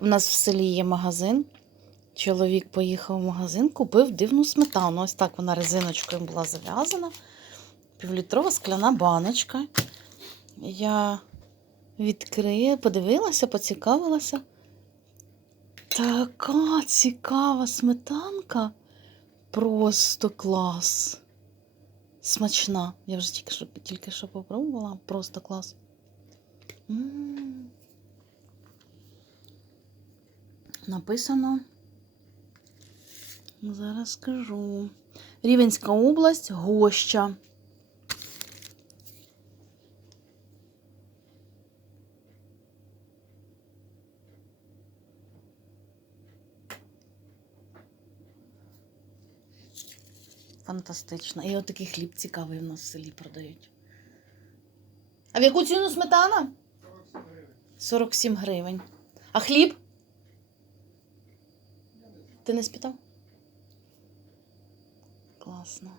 У нас в селі є магазин. Чоловік поїхав в магазин, купив дивну сметану. Ось так вона резиночкою була зав'язана. Півлітрова скляна баночка. Я відкрила, подивилася, поцікавилася. Така цікава сметанка. Просто клас. Смачна. Я вже тільки що, тільки що попробувала. Просто клас. М. Написано. Зараз скажу. Рівенська область, Гоща. Фантастично. І отакий хліб цікавий в нас в селі продають. А в яку ціну сметана? 47 гривень. А хліб? Ти не спитав? Класно.